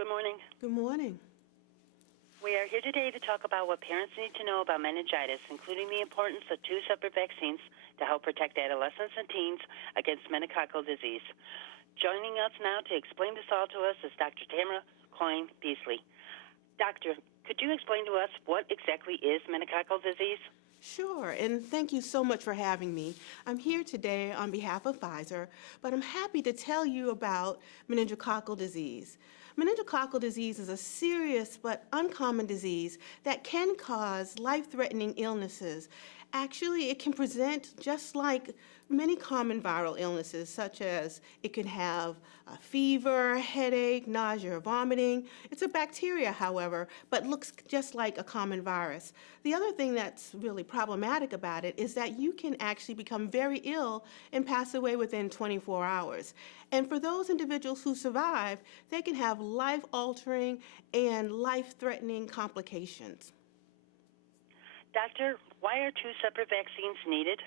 Good morning. Good morning. We are here today to talk about what parents need to know about meningitis, including the importance of two separate vaccines to help protect adolescents and teens against meningococcal disease. Joining us now to explain this all to us is Dr. Tamera Coyne-Beasley. Doctor, could you explain to us what exactly is meningococcal disease? Sure, and thank you so much for having me. I'm here today on behalf of Pfizer, but I'm happy to tell you about meningococcal disease. Meningococcal disease is a serious but uncommon disease that can cause life-threatening illnesses. Actually, it can present just like many common viral illnesses, such as it can have a fever, headache, nausea, or vomiting. It's a bacteria, however, but looks just like a common virus. The other thing that's really problematic about it is that you can actually become very ill and pass away within 24 hours. And for those individuals who survive, they can have life-altering and life-threatening complications. Doctor, why are two separate vaccines needed?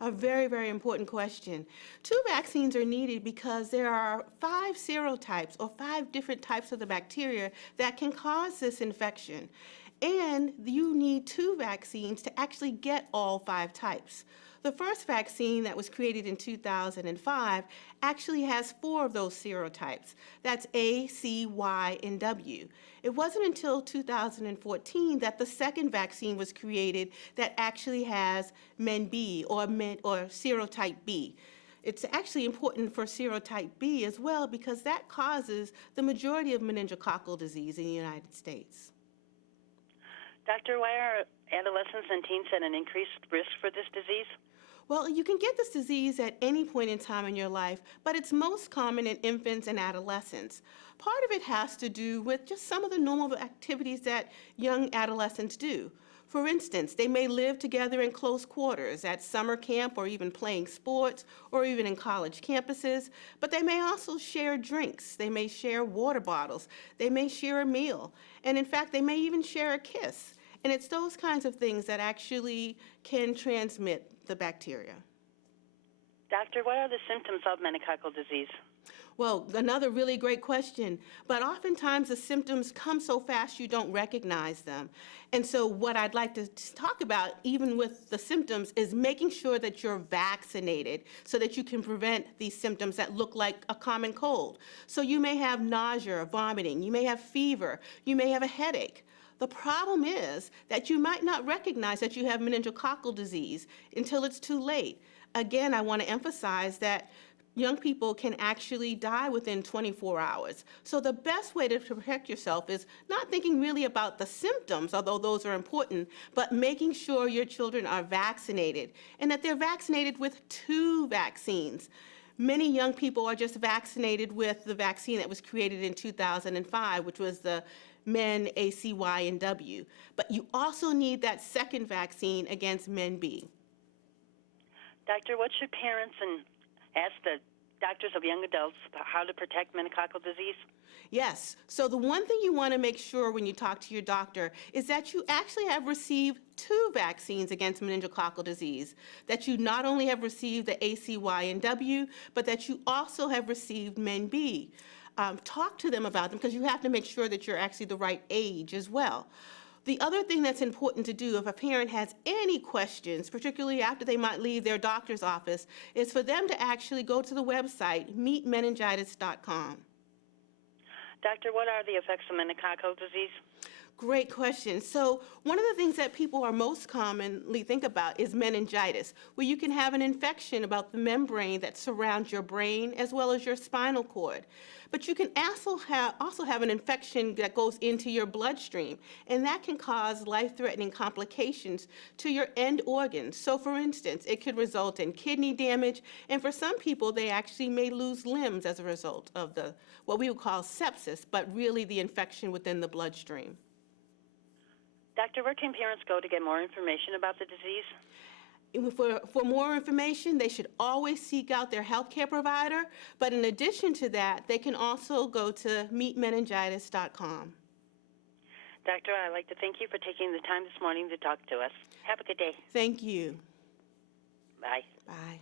A very, very important question. Two vaccines are needed because there are 5 serotypes or 5 different types of the bacteria that can cause this infection. And you need 2 vaccines to actually get all 5 types. The first vaccine that was created in 2005 actually has 4 of those serotypes. That's A, C, Y, and W. It wasn't until 2014 that the second vaccine was created that actually has Men-B or serotype B. It's actually important for serotype B as well because that causes the majority of meningococcal disease in the United States. Doctor, why are adolescents and teens at an increased risk for this disease? Well, you can get this disease at any point in time in your life, but it's most common in infants and adolescents. Part of it has to do with just some of the normal activities that young adolescents do. For instance, they may live together in close quarters at summer camp or even playing sports or even in college campuses, but they may also share drinks. They may share water bottles. They may share a meal. And in fact, they may even share a kiss. And it's those kinds of things that actually can transmit the bacteria. Doctor, what are the symptoms of meningococcal disease? Well, another really great question, but oftentimes the symptoms come so fast you don't recognize them. And so what I'd like to talk about, even with the symptoms, is making sure that you're vaccinated so that you can prevent these symptoms that look like a common cold. So you may have nausea or vomiting, you may have fever, you may have a headache. The problem is that you might not recognize that you have meningococcal disease until it's too late. Again, I want to emphasize that young people can actually die within 24 hours. So the best way to protect yourself is not thinking really about the symptoms, although those are important, but making sure your children are vaccinated and that they're vaccinated with 2 vaccines. Many young people are just vaccinated with the vaccine that was created in 2005, which was the Men, A, C, Y, and W. But you also need that second vaccine against Men-B. Doctor, what should parents ask the doctors of young adults about how to protect meningococcal disease? Yes. So the one thing you want to make sure when you talk to your doctor is that you actually have received 2 vaccines against meningococcal disease, that you not only have received the A, C, Y, and W, but that you also have received Men-B. Talk to them about them because you have to make sure that you're actually the right age as well. The other thing that's important to do if a parent has any questions, particularly after they might leave their doctor's office, is for them to actually go to the website, meetmeningitis.com. Doctor, what are the effects of meningococcal disease? Great question. So one of the things that people are most commonly think about is meningitis, where you can have an infection about the membrane that surrounds your brain as well as your spinal cord. But you can also have an infection that goes into your bloodstream, and that can cause life-threatening complications to your end organs. So for instance, it could result in kidney damage, and for some people, they actually may lose limbs as a result of what we would call sepsis, but really the infection within the bloodstream. Doctor, where can parents go to get more information about the disease? For more information, they should always seek out their healthcare provider, but in addition to that, they can also go to meetmeningitis.com. Doctor, I'd like to thank you for taking the time this morning to talk to us. Have a good day. Thank you. Bye. Bye.